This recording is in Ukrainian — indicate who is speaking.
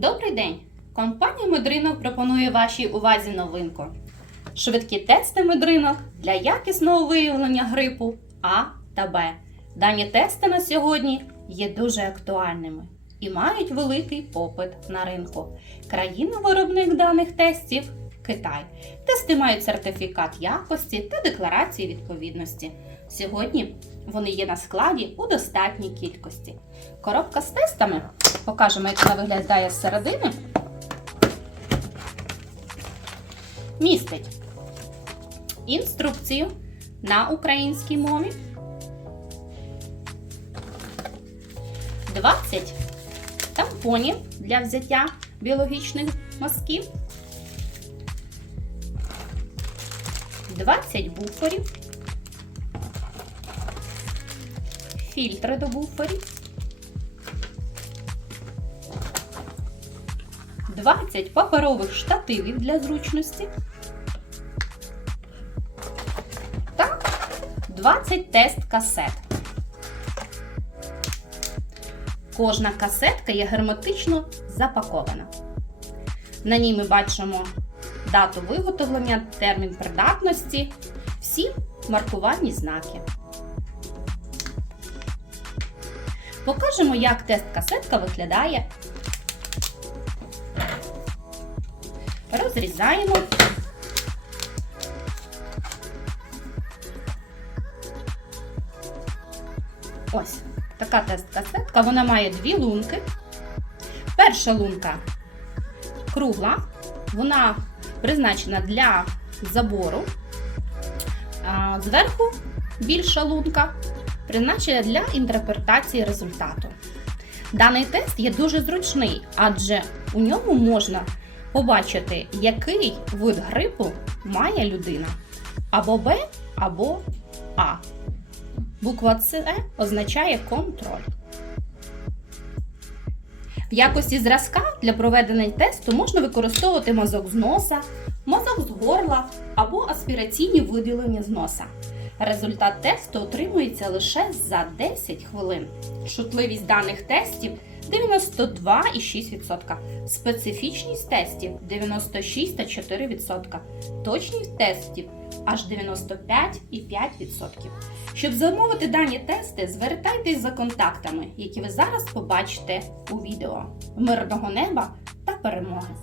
Speaker 1: Добрий день! Компанія Медринок пропонує вашій увазі новинку. Швидкі тести медринок для якісного виявлення грипу А та Б. Дані тести на сьогодні є дуже актуальними і мають великий попит на ринку. Країна-виробник даних тестів Китай. Тести мають сертифікат якості та декларації відповідності. Сьогодні вони є на складі у достатній кількості. Коробка з тестами покажемо, як вона виглядає з середини. Містить інструкцію на українській мові. 20 тампонів для взяття біологічних мазків. 20 буферів. Фільтри до буферів. 20 паперових штативів для зручності. Та 20 тест касет. Кожна касетка є герметично запакована. На ній ми бачимо дату виготовлення, термін придатності, всі маркувальні знаки. Покажемо, як тест-касетка виглядає. Розрізаємо. Ось така тест-касетка. Вона має дві лунки. Перша лунка кругла, вона призначена для забору. Зверху більша лунка призначена для інтерпретації результату. Даний тест є дуже зручний, адже у ньому можна побачити, який вид грипу має людина. Або Б, або А. Буква С означає контроль. В якості зразка для проведення тесту можна використовувати мазок з носа, мазок з горла або аспіраційні виділення з носа. Результат тесту отримується лише за 10 хвилин. Шутливість даних тестів 92,6%. Специфічність тестів 96,4%. Точність тестів аж 95,5%. Щоб замовити дані тести, звертайтесь за контактами, які ви зараз побачите у відео. Мирного неба та перемоги!